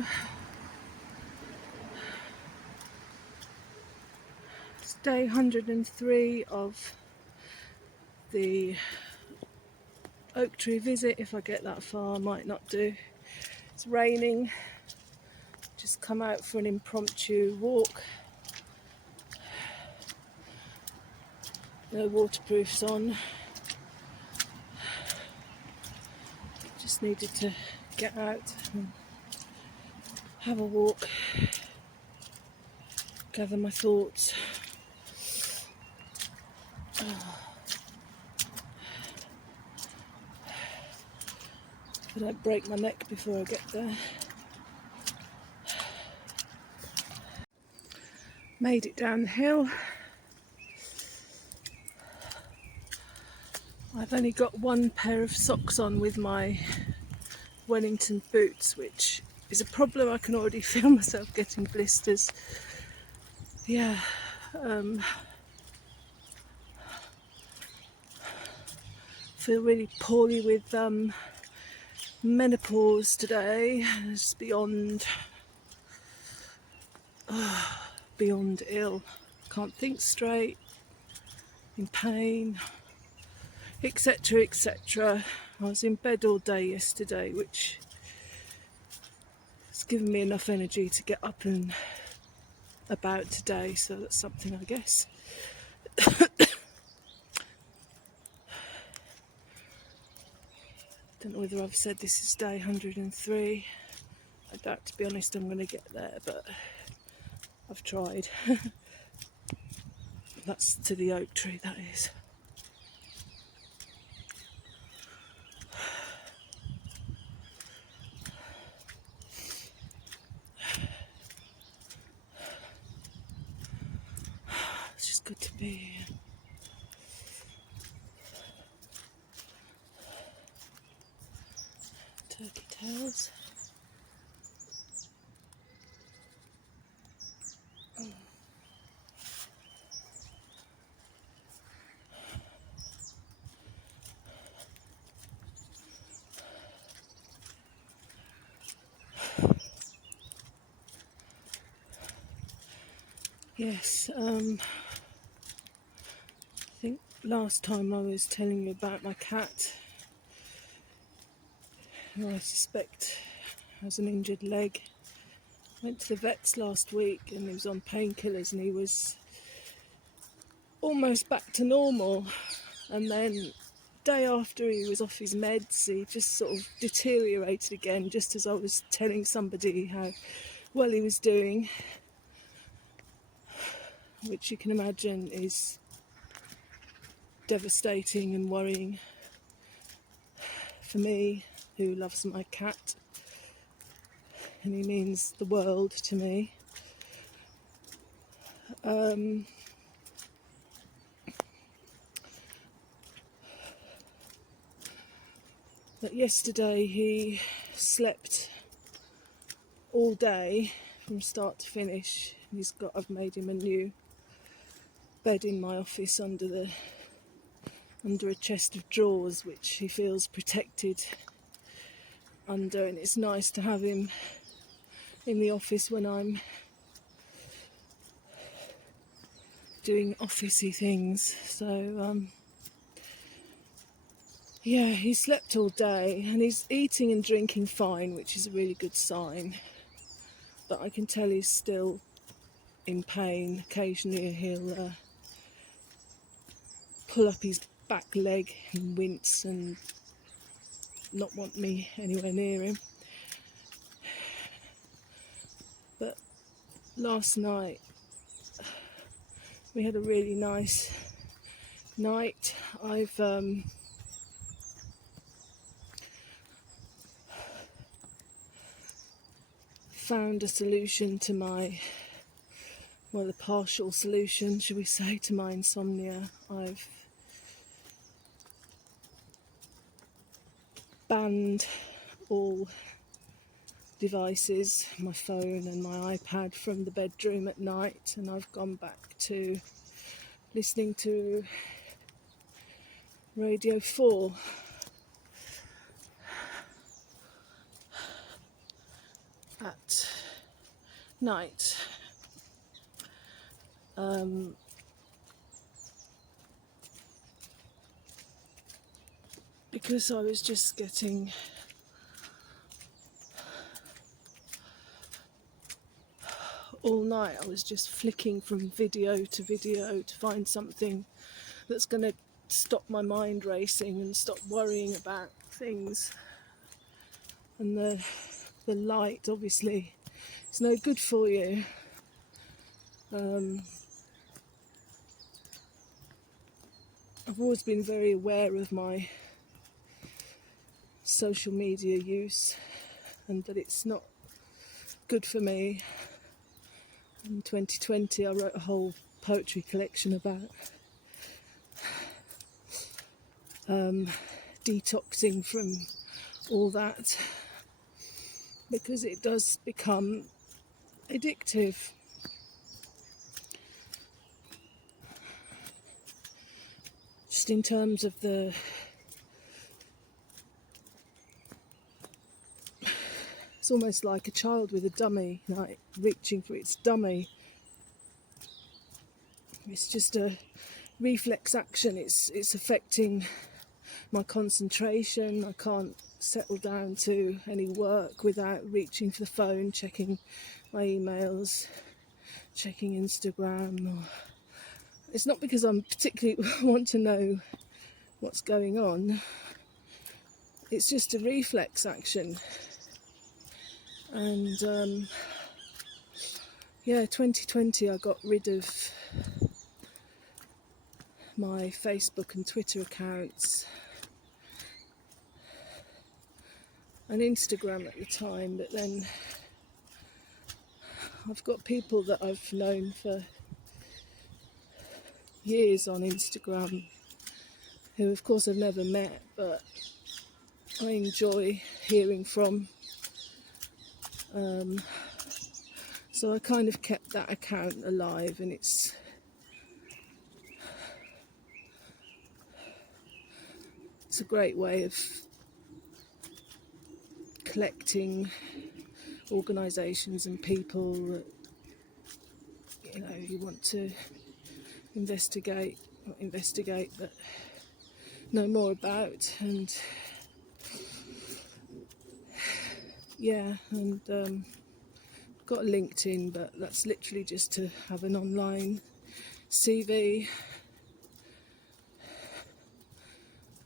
Hello. It's day 103 of the oak tree visit. If I get that far, I might not do. It's raining. Just come out for an impromptu walk. No waterproofs on. Just needed to get out and have a walk, gather my thoughts. If I don't break my neck before I get there. Made it down the hill. I've only got one pair of socks on with my Wellington boots, which is a problem. I can already feel myself getting blisters. Yeah, feel really poorly with menopause today. It's beyond ill. Can't think straight, in pain, etc, etc. I was in bed all day yesterday, which has given me enough energy to get up and about today, so that's something, I guess. Don't know whether I've said this is day 103. I doubt, to be honest, I'm going to get there, but I've tried. That's to the oak tree, that is. It's just good to be here. Turkey tails. Yes, I think last time I was telling you about my cat, who I suspect has an injured leg. Went to the vets last week and he was on painkillers and he was almost back to normal, and then day after he was off his meds he just sort of deteriorated again, just as I was telling somebody how well he was doing, which you can imagine is devastating and worrying for me, who loves my cat, and he means the world to me. But yesterday he slept all day from start to finish. I've made him a new bed in my office under a chest of drawers, which he feels protected under, and it's nice to have him in the office when I'm doing officey things. So yeah, he slept all day and he's eating and drinking fine, which is a really good sign, but I can tell he's still in pain. Occasionally he'll pull up his back leg and wince and not want me anywhere near him. But last night we had a really nice night. I've found a solution to a partial solution, shall we say, to my insomnia. I've banned all devices, my phone and my iPad, from the bedroom at night, and I've gone back to listening to Radio 4. At night. Because I was just getting all night, I was just flicking from video to video to find something that's going to stop my mind racing and stop worrying about things. And the light, obviously, is no good for you. I've always been very aware of my social media use and that it's not good for me. In 2020 I wrote a whole poetry collection about detoxing from all that, because it does become addictive. Just in terms of it's almost like a child with a dummy, like reaching for its dummy. It's just a reflex action. It's affecting my concentration. I can't settle down to any work without reaching for the phone, checking my emails, checking Instagram. It's not because I'm particularly want to know what's going on. It's just a reflex action. And 2020 I got rid of my Facebook and Twitter accounts and Instagram at the time, but then I've got people that I've known for years on Instagram who of course I've never met, but I enjoy hearing from. So I kind of kept that account alive, and it's a great way of collecting organisations and people that you want to but know more about. And got a LinkedIn, but that's literally just to have an online CV.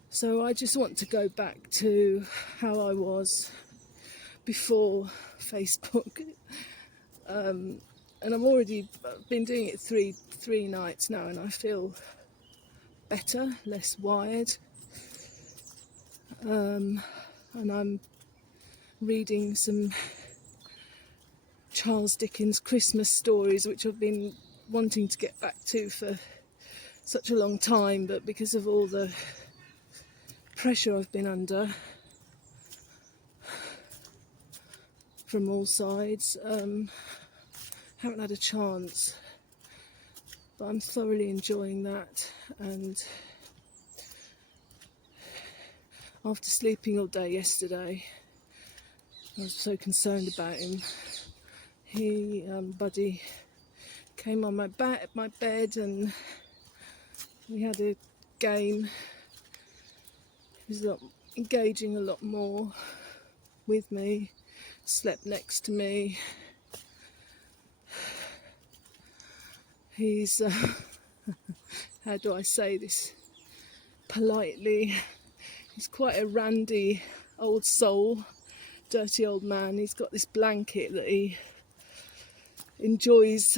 So I just want to go back to how I was before Facebook. And I've been doing it three nights now, and I feel better, less wired. And I'm reading some Charles Dickens Christmas stories, which I've been wanting to get back to for such a long time, but because of all the pressure I've been under from all sides, haven't had a chance. But I'm thoroughly enjoying that, and after sleeping all day yesterday, I was so concerned about him. Buddy came on my bed, and we had a game. He was engaging a lot more with me, slept next to me. He's, how do I say this politely, he's quite a randy old soul, dirty old man. He's got this blanket that he enjoys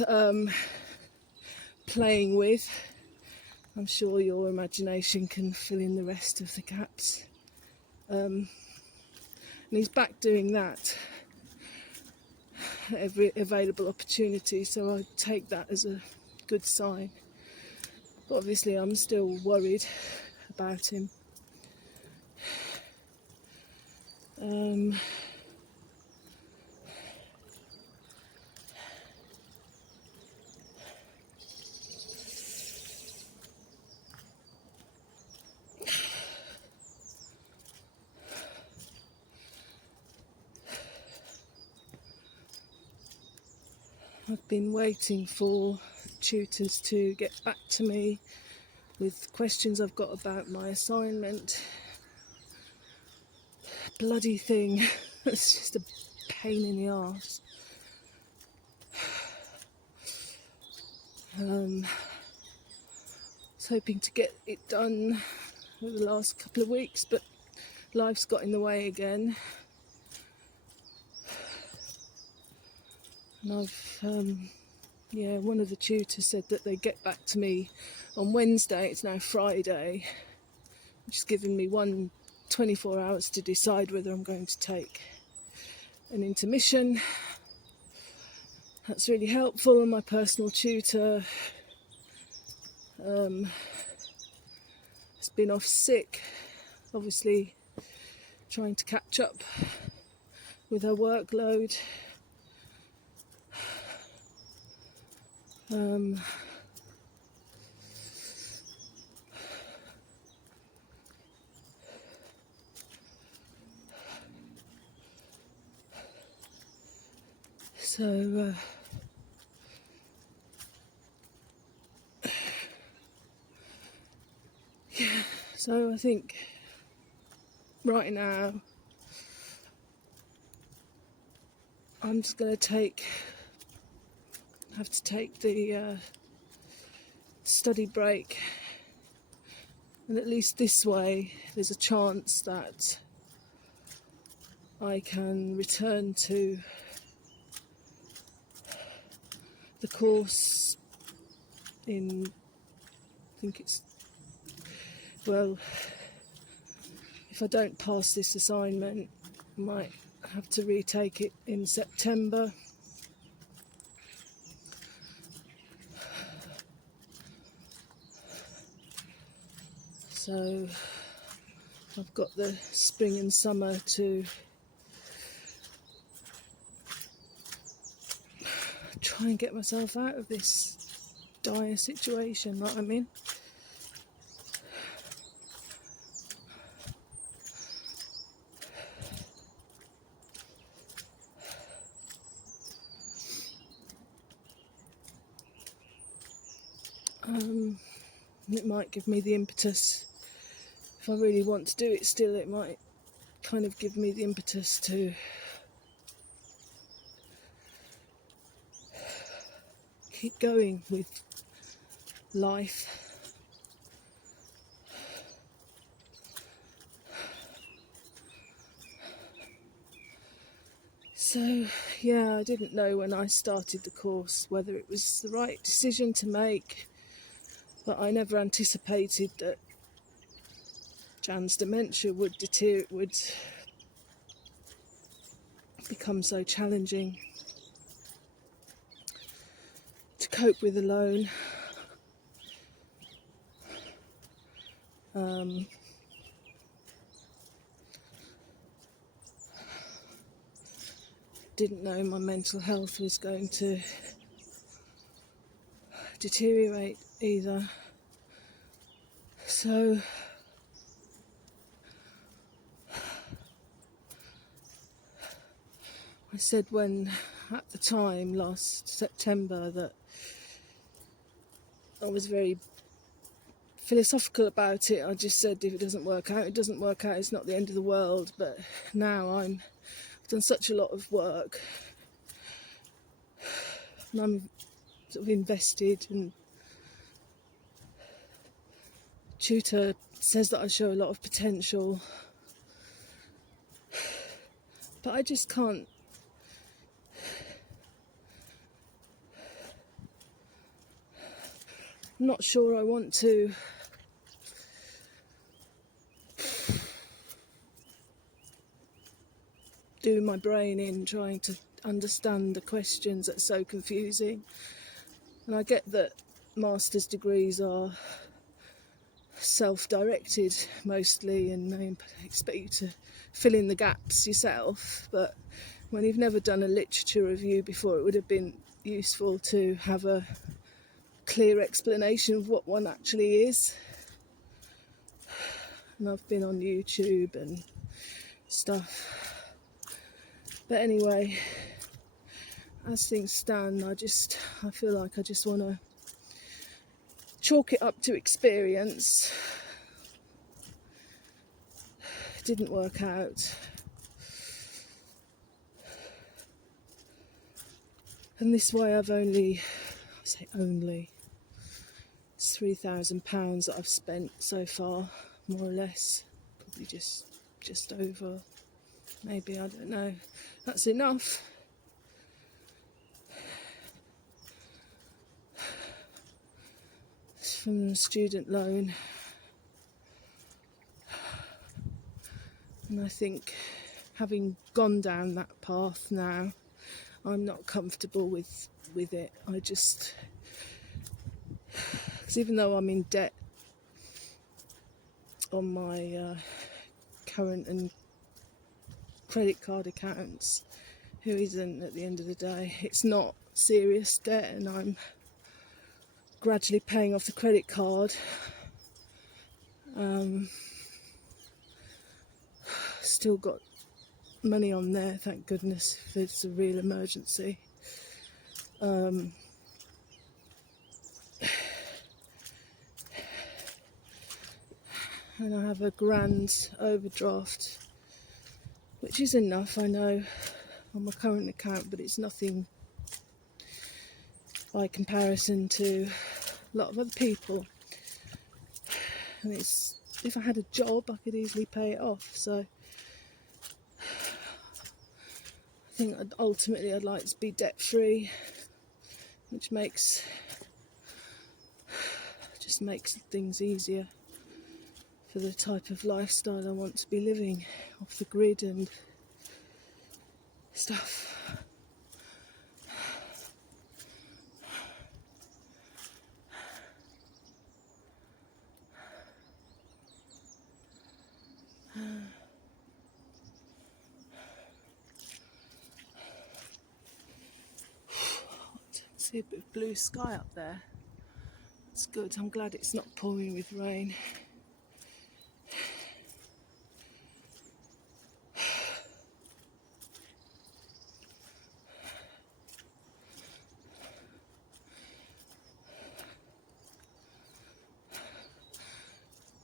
playing with. I'm sure your imagination can fill in the rest of the gaps. And he's back doing that at every available opportunity, so I take that as a good sign. But obviously I'm still worried about him. I've been waiting for tutors to get back to me with questions I've got about my assignment. Bloody thing. It's just a pain in the arse. I was hoping to get it done over the last couple of weeks, but life's got in the way again. And one of the tutors said that they'd get back to me on Wednesday. It's now Friday, which has given me 24 hours to decide whether I'm going to take an intermission. That's really helpful, and my personal tutor has been off sick, obviously trying to catch up with her workload. So I think right now I'm just going to have to take the study break, and at least this way there's a chance that I can return to the course in, I think it's, well, if I don't pass this assignment, I might have to retake it in September. So I've got the spring and summer to try and get myself out of this dire situation that I'm in. It might give me the impetus, if I really want to do it still, it might kind of give me the impetus to keep going with life. So, I didn't know when I started the course whether it was the right decision to make, but I never anticipated that Jan's dementia would become so challenging to cope with alone. Didn't know my mental health was going to deteriorate either. So I said at the time last September that I was very philosophical about it. I just said, if it doesn't work out, it doesn't work out. It's not the end of the world. But now I've done such a lot of work, and I'm sort of invested, and tutor says that I show a lot of potential, but I just can't. I'm not sure I want to do my brain in trying to understand the questions that are so confusing. And I get that master's degrees are self-directed mostly, and they expect you to fill in the gaps yourself, but when you've never done a literature review before, it would have been useful to have a clear explanation of what one actually is. And I've been on YouTube and stuff, but anyway, as things stand, I feel like I just want to chalk it up to experience. It didn't work out. And this way it's £3,000 that I've spent so far, more or less. Probably just over, maybe, I don't know. That's enough. It's from the student loan. And I think, having gone down that path now, I'm not comfortable with it. Because even though I'm in debt on my current and credit card accounts, who isn't at the end of the day? It's not serious debt, and I'm gradually paying off the credit card. Still got money on there, thank goodness, if it's a real emergency. And I have a grand overdraft, which is enough, I know, on my current account, but it's nothing by comparison to a lot of other people. And if I had a job, I could easily pay it off. So I think ultimately I'd like to be debt free, which just makes things easier for the type of lifestyle I want to be living, off the grid and stuff. See a bit of blue sky up there. It's good. I'm glad it's not pouring with rain.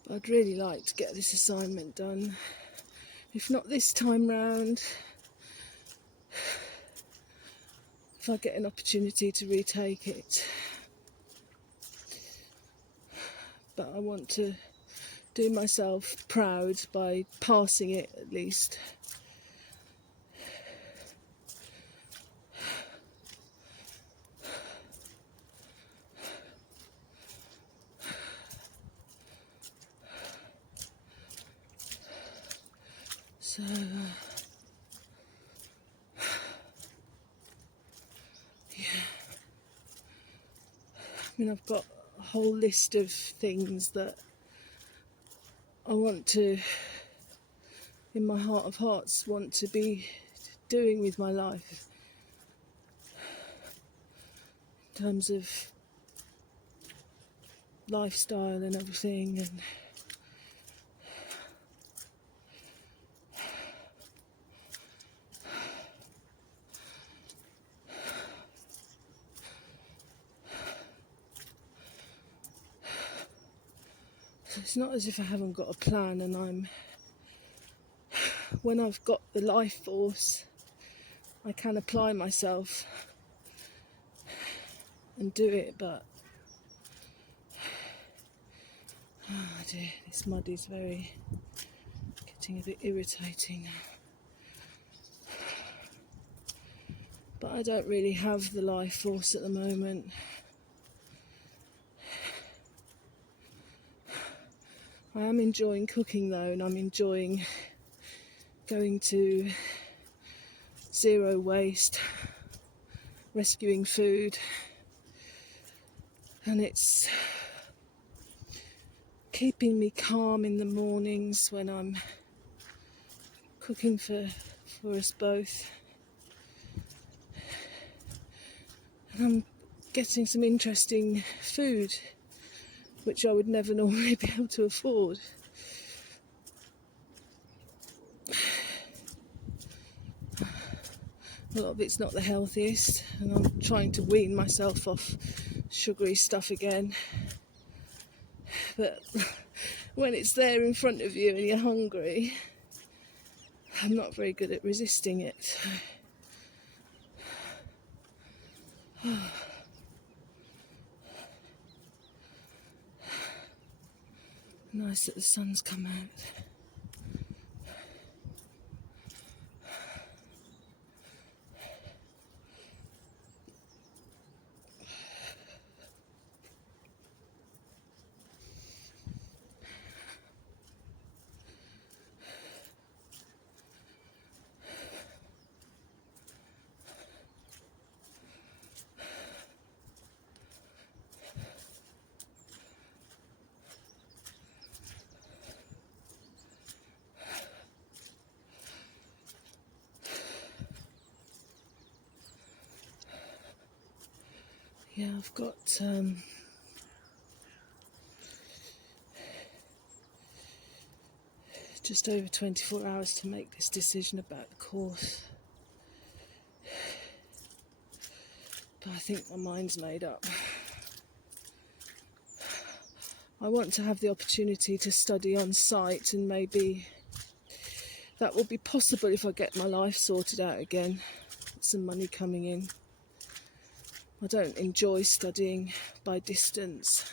But I'd really like to get this assignment done. If not this time round, if I get an opportunity to retake it. But I want to do myself proud by passing it at least. So yeah, I mean, I've got a whole list of things that I want to, in my heart of hearts, want to be doing with my life in terms of lifestyle and everything. And it's not as if I haven't got a plan, and when I've got the life force, I can apply myself and do it, but oh dear, this mud is getting a bit irritating now. But I don't really have the life force at the moment. I am enjoying cooking though, and I'm enjoying going to zero waste, rescuing food, and it's keeping me calm in the mornings when I'm cooking for us both. And I'm getting some interesting food which I would never normally be able to afford. A lot of it's not the healthiest, and I'm trying to wean myself off sugary stuff again. But when it's there in front of you and you're hungry, I'm not very good at resisting it. Nice that the sun's come out. Yeah, I've got just over 24 hours to make this decision about the course. But I think my mind's made up. I want to have the opportunity to study on site, and maybe that will be possible if I get my life sorted out again, some money coming in. I don't enjoy studying by distance,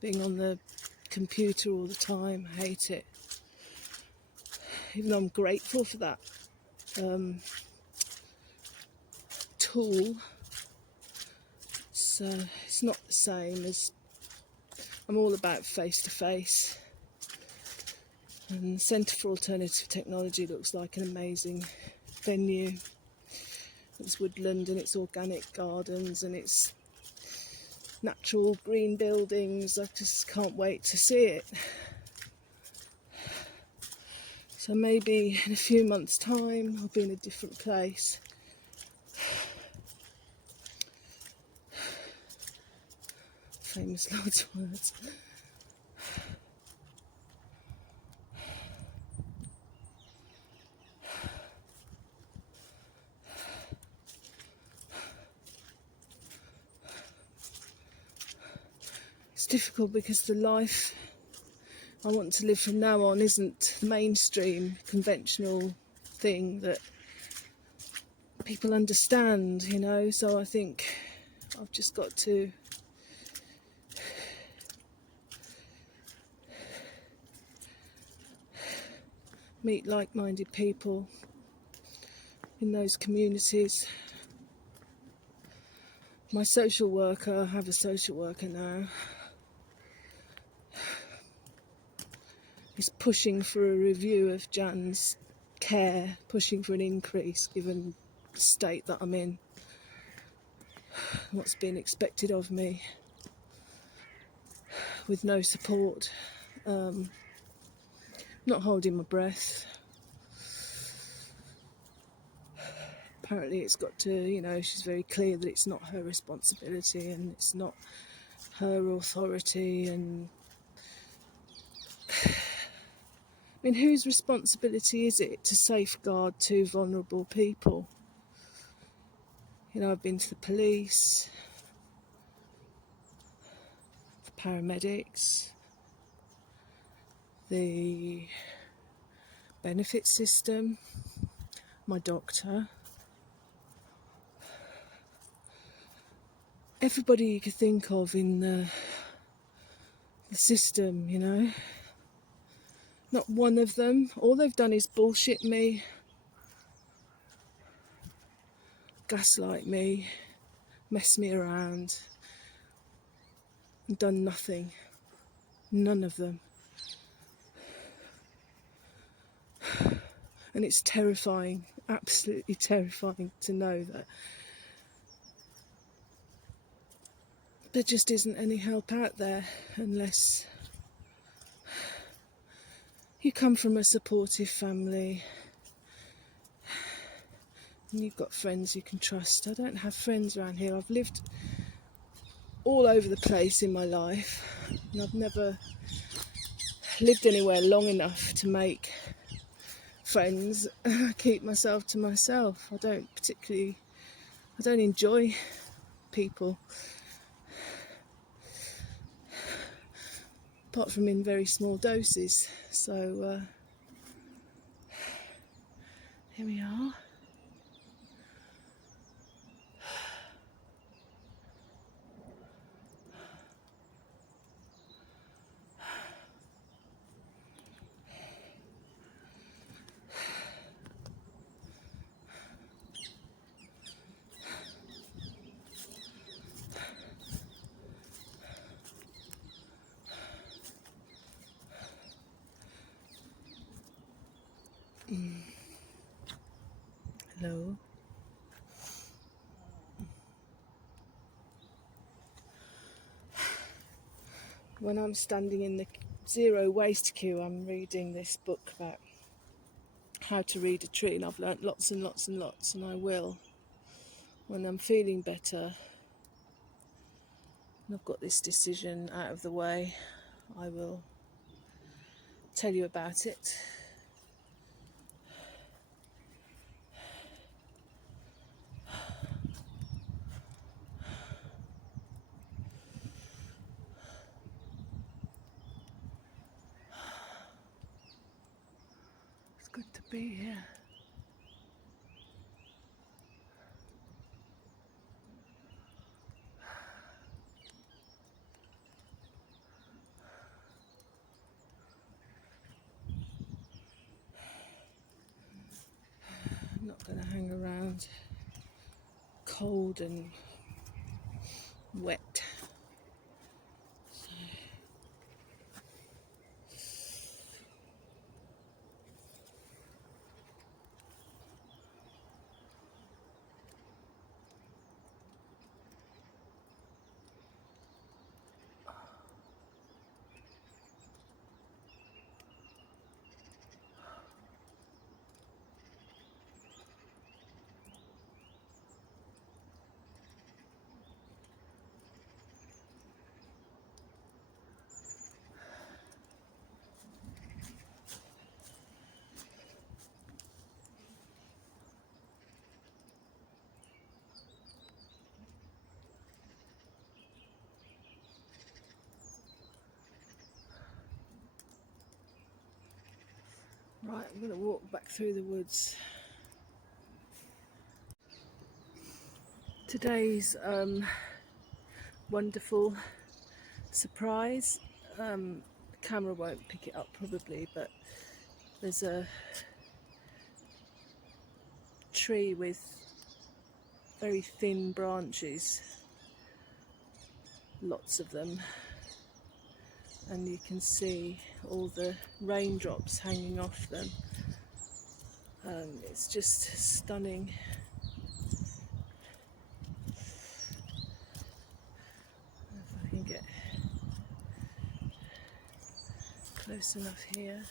being on the computer all the time. I hate it. Even though I'm grateful for that tool, it's not the same as, I'm all about face-to-face. And the Centre for Alternative Technology looks like an amazing venue. It's woodland and it's organic gardens and it's natural green buildings. I just can't wait to see it. So maybe in a few months' time I'll be in a different place. Famous Lord's words. It's difficult because the life I want to live from now on isn't the mainstream, conventional thing that people understand, you know, so I think I've just got to meet like-minded people in those communities. My social worker, I have a social worker now, is pushing for a review of Jan's care, pushing for an increase given the state that I'm in, what's being expected of me, with no support. Not holding my breath. Apparently it's got to, you know, she's very clear that it's not her responsibility and it's not her authority, and I mean, whose responsibility is it to safeguard two vulnerable people? You know, I've been to the police, the paramedics, the benefit system, my doctor, everybody you could think of in the system, you know. Not one of them. All they've done is bullshit me, gaslight me, mess me around, and done nothing. None of them. And it's terrifying, absolutely terrifying to know that there just isn't any help out there unless you come from a supportive family and you've got friends you can trust. I don't have friends around here. I've lived all over the place in my life and I've never lived anywhere long enough to make friends. I keep myself to myself. I don't enjoy people, apart from in very small doses. So here we are. Hello. When I'm standing in the zero waste queue, I'm reading this book about how to read a tree, and I've learnt lots and lots and lots, and I will. When I'm feeling better and I've got this decision out of the way, I will tell you about it. It's good to be here. I'm not going to hang around cold and wet. Right, I'm going to walk back through the woods. Today's wonderful surprise. The camera won't pick it up probably, but there's a tree with very thin branches, lots of them, and you can see all the raindrops hanging off them. It's just stunning. If I can get close enough here.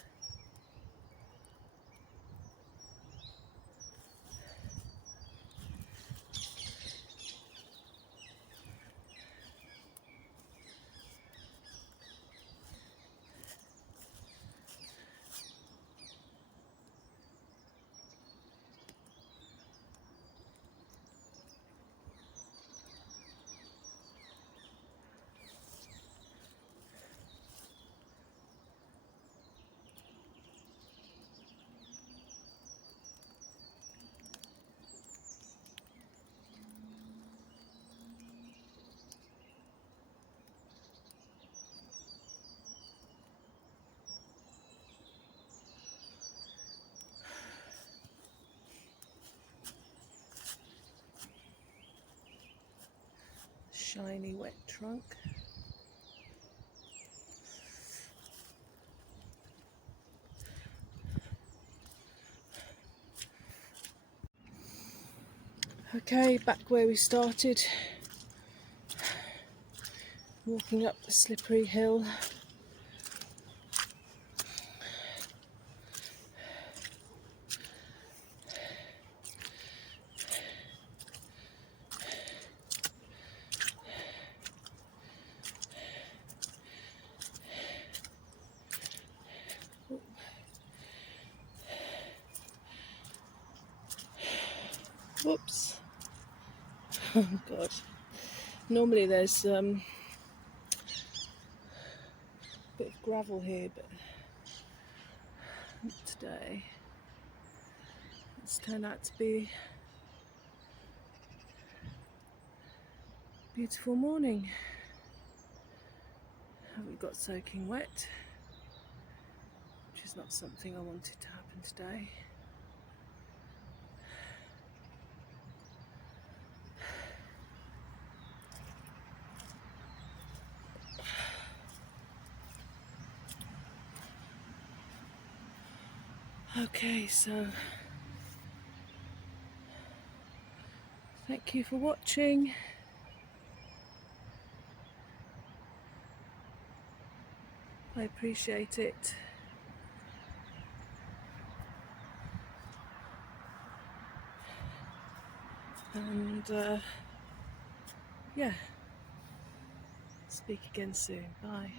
Shiny wet trunk. Okay, back where we started, walking up the slippery hill. Whoops. Oh God. Normally there's a bit of gravel here, but today it's turned out to be a beautiful morning. Haven't got soaking wet, which is not something I wanted to happen today. Okay, so thank you for watching. I appreciate it. And yeah, speak again soon. Bye.